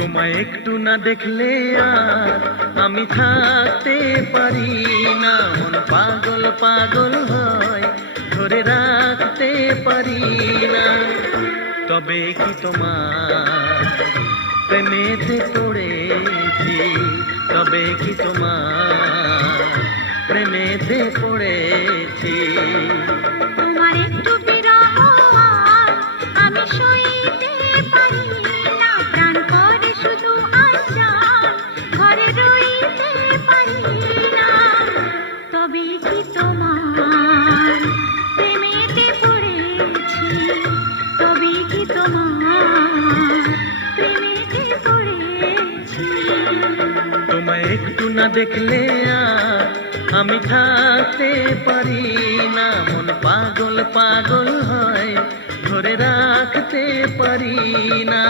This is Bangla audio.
তোমায় একটু না দেখলে আর আমি থাকতে পারি না, মন পাগল পাগল হয় ধরে রাখতে পারি না। তবে কি তোমার প্রেমেতে পড়েছি, তবে কি তোমার প্রেমেতে পড়েছি। তোমার একটু বিরহ আর আমি সইতে পারি না, প্রাণ করে শুধু আশা ঘরে রইতে পারি না। তবে কি তোমার প্রেমেতে পড়েছি, তবে কি তোমার প্রেমেতে পড়েছি। তোমায় একটু না দেখলে আর আমি থাকতে পারি না, মন পাগল পাগল হয় ধরে রাখতে পারি না।